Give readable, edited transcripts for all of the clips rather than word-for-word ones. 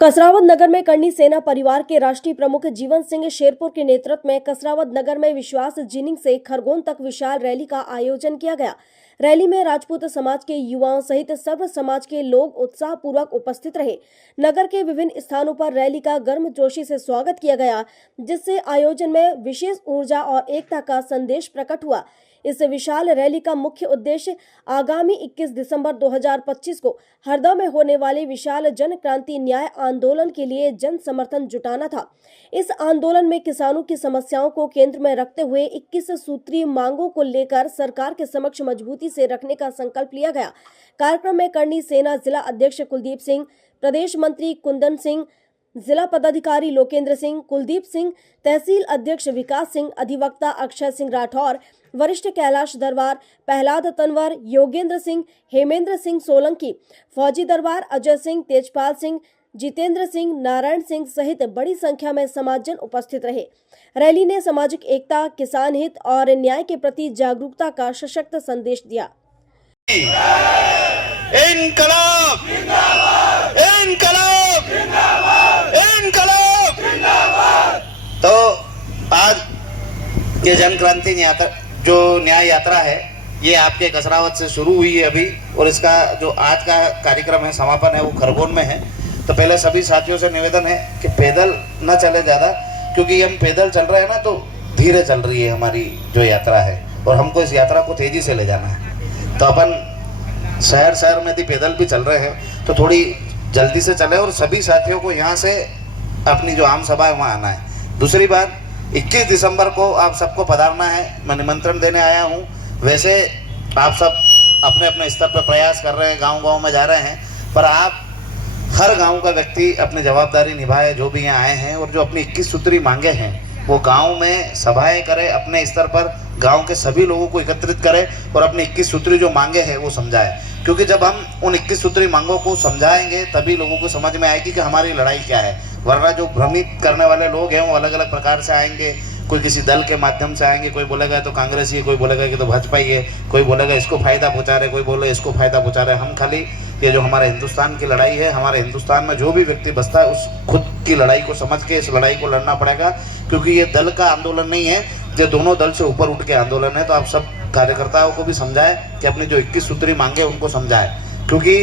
कसरावद नगर में करनी सेना परिवार के राष्ट्रीय प्रमुख जीवन सिंह शेरपुर के नेतृत्व में कसरावद नगर में विश्वास जिनिंग से खरगोन तक विशाल रैली का आयोजन किया गया। रैली में राजपूत समाज के युवाओं सहित सर्व समाज के लोग उत्साह पूर्वक उपस्थित रहे। नगर के विभिन्न स्थानों पर रैली का गर्मजोशी से स्वागत किया गया, जिससे आयोजन में विशेष ऊर्जा और एकता का संदेश प्रकट हुआ। इस विशाल रैली का मुख्य उद्देश्य आगामी 21 दिसंबर 2025 को हरदा में होने वाले विशाल जन क्रांति न्याय आंदोलन के लिए जन समर्थन जुटाना था। इस आंदोलन में किसानों की समस्याओं को केंद्र में रखते हुए 21 सूत्रीय मांगों को लेकर सरकार के समक्ष मजबूती से रखने का संकल्प लिया गया। कार्यक्रम में करनी सेना जिला अध्यक्ष कुलदीप सिंह, प्रदेश मंत्री कुंदन सिंह, जिला पदाधिकारी लोकेंद्र सिंह, कुलदीप सिंह, तहसील अध्यक्ष विकास सिंह, अधिवक्ता अक्षय सिंह राठौर, वरिष्ठ कैलाश दरबार, प्रहलाद तनवर, योगेंद्र सिंह, हेमेंद्र सिंह सोलंकी, फौजी दरबार, अजय सिंह, तेजपाल सिंह, जितेंद्र सिंह, नारायण सिंह सहित बड़ी संख्या में समाजजन उपस्थित रहे। रैली ने सामाजिक एकता, किसान हित और न्याय के प्रति जागरूकता का सशक्त संदेश दिया। इनकलाब जिंदाबाद, इनकलाब जिंदाबाद, इनकलाब जिंदाबाद। तो आज ये जन क्रांति यात्रा, जो न्याय यात्रा है, ये आपके कसरावद से शुरू हुई है अभी, और इसका जो आज का कार्यक्रम है, समापन है, वो खरगोन में है। तो पहले सभी साथियों से निवेदन है कि पैदल न चले ज़्यादा, क्योंकि हम पैदल चल रहे हैं ना, तो धीरे चल रही है हमारी जो यात्रा है, और हमको इस यात्रा को तेज़ी से ले जाना है। तो अपन शहर में भी पैदल भी चल रहे हैं, तो थोड़ी जल्दी से चले, और सभी साथियों को यहाँ से अपनी जो आम सभा है वहाँ आना है। दूसरी बात, 21 दिसंबर को आप सबको पधारना है। मैं निमंत्रण देने आया हूँ। वैसे आप सब अपने अपने स्तर पर प्रयास कर रहे हैं, गांव-गांव में जा रहे हैं, पर आप हर गांव का व्यक्ति अपनी जवाबदारी निभाए, जो भी यहाँ आए हैं, और जो अपनी 21 सूत्री मांगे हैं वो गांव में सभाएं करे, अपने स्तर पर गांव के सभी लोगों को एकत्रित करे और अपनी 21 सूत्री जो मांगे हैं वो समझाए। क्योंकि जब हम उन 21 सूत्री मांगों को समझाएंगे तभी लोगों को समझ में आएगी कि हमारी लड़ाई क्या है। वरना जो भ्रमित करने वाले लोग हैं वो अलग अलग प्रकार से आएंगे। कोई किसी दल के माध्यम से आएंगे, कोई बोलेगा तो कांग्रेस ही, कोई बोलेगा कि तो भाजपा ही है, कोई बोलेगा इसको फायदा पहुंचा रहे, कोई बोले इसको फायदा पहुंचा रहे। हम खाली ये जो हमारे हिंदुस्तान की लड़ाई है, हमारे हिंदुस्तान में जो भी व्यक्ति बसता है उस खुद की लड़ाई को समझ के इस लड़ाई को लड़ना पड़ेगा, क्योंकि ये दल का आंदोलन नहीं है, ये दोनों दल से ऊपर उठ के आंदोलन है। तो आप सब कार्यकर्ताओं को भी समझाएं कि अपनी जो 21 सूत्री मांगे उनको समझाएं। क्योंकि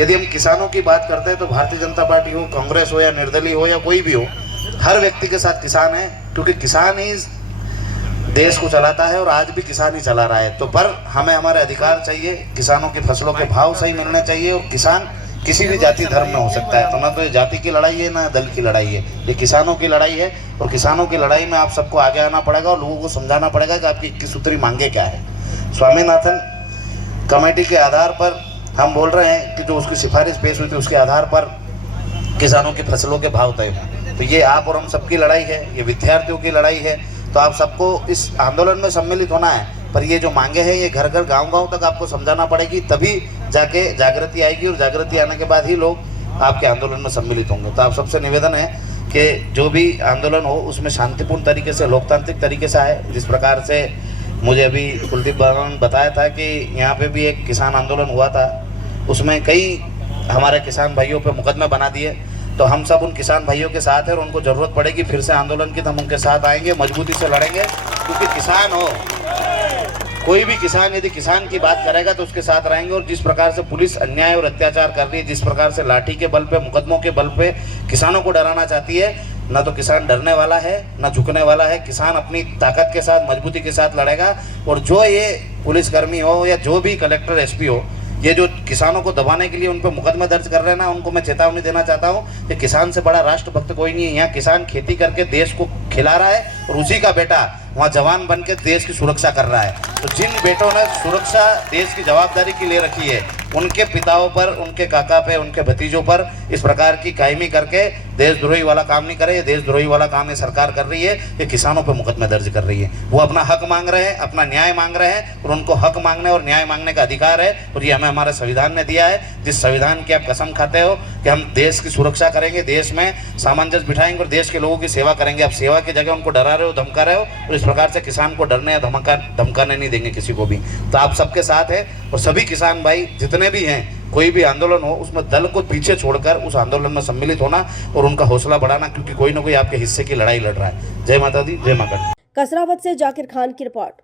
यदि हम किसानों की बात करते हैं तो भारतीय जनता पार्टी हो, कांग्रेस हो या निर्दलीय हो या कोई भी हो, हर व्यक्ति के साथ किसान है, क्योंकि किसान ही देश को चलाता है और आज भी किसान ही चला रहा है। तो पर हमें हमारे अधिकार चाहिए, किसानों की फसलों के भाव सही मिलने चाहिए, और किसान किसी भी जाति धर्म में हो सकता है। तो ना तो ये जाति की लड़ाई है, ना दल की लड़ाई है, ये किसानों की लड़ाई है। और किसानों की लड़ाई में आप सबको आगे आना पड़ेगा और लोगों को समझाना पड़ेगा कि आपकी 21 सूत्री मांगे क्या है। स्वामीनाथन कमेटी के आधार पर हम बोल रहे हैं कि जो उसकी सिफारिश पेश हुई थी उसके आधार पर किसानों की फसलों के भाव तय हों। तो ये आप और हम सबकी लड़ाई है, ये विद्यार्थियों की लड़ाई है। तो आप सबको इस आंदोलन में सम्मिलित होना है, पर ये जो मांगे हैं ये घर घर गांव-गांव तक आपको समझाना पड़ेगी, तभी जाके जागृति आएगी, और जागृति आने के बाद ही लोग आपके आंदोलन में सम्मिलित होंगे। तो आप सबसे निवेदन है कि जो भी आंदोलन हो उसमें शांतिपूर्ण तरीके से, लोकतांत्रिक तरीके से आए। जिस प्रकार से मुझे अभी कुलदीप बाबा ने बताया था कि यहाँ पे भी एक किसान आंदोलन हुआ था, उसमें कई हमारे किसान भाइयों पे मुकदमे बना दिए। तो हम सब उन किसान भाइयों के साथ हैं, और उनको ज़रूरत पड़ेगी फिर से आंदोलन की तो हम उनके साथ आएंगे, मजबूती से लड़ेंगे। क्योंकि किसान हो, कोई भी किसान यदि किसान की बात करेगा तो उसके साथ रहेंगे। और जिस प्रकार से पुलिस अन्याय और अत्याचार कर रही है, जिस प्रकार से लाठी के बल पे, मुकदमों के बल पे किसानों को डराना चाहती है, ना तो किसान डरने वाला है, ना झुकने वाला है। किसान अपनी ताकत के साथ, मजबूती के साथ लड़ेगा। और जो ये पुलिसकर्मी हो या जो भी कलेक्टर एसपी हो, ये जो किसानों को दबाने के लिए उन पर मुकदमा दर्ज कर रहे हैं ना, उनको मैं चेतावनी देना चाहता हूँ कि किसान से बड़ा राष्ट्रभक्त कोई नहीं है। यहाँ किसान खेती करके देश को खिला रहा है, और उसी का बेटा वहाँ जवान बन के देश की सुरक्षा कर रहा है। तो जिन बेटों ने सुरक्षा देश की जवाबदारी की ले रखी है, उनके पिताओं पर, उनके काका पे, उनके भतीजों पर इस प्रकार की कायमी करके देशद्रोही वाला काम नहीं करे। ये देशद्रोही वाला काम ये सरकार कर रही है, ये किसानों पर मुकदमे दर्ज कर रही है। वो अपना हक मांग रहे हैं, अपना न्याय मांग रहे हैं, और उनको हक मांगने और न्याय मांगने का अधिकार है, और ये हमें हमारे संविधान ने दिया है। जिस संविधान की आप कसम खाते हो कि हम देश की सुरक्षा करेंगे, देश में सामंजस्य बिठाएंगे और देश के लोगों की सेवा करेंगे। आप सेवा की जगह उनको डरा रहे हो, धमका रहे हो, और इस प्रकार से किसान को डरने या धमकाने नहीं देंगे किसी को भी। तो आप सबके साथ है, और सभी किसान भाई जितने भी हैं कोई भी आंदोलन हो उसमें दल को पीछे छोड़कर उस आंदोलन में सम्मिलित होना और उनका हौसला बढ़ाना, क्योंकि कोई ना कोई आपके हिस्से की लड़ाई लड़ रहा है। जय माता दी, जय माता दी। कसरावद से जाकिर खान की रिपोर्ट।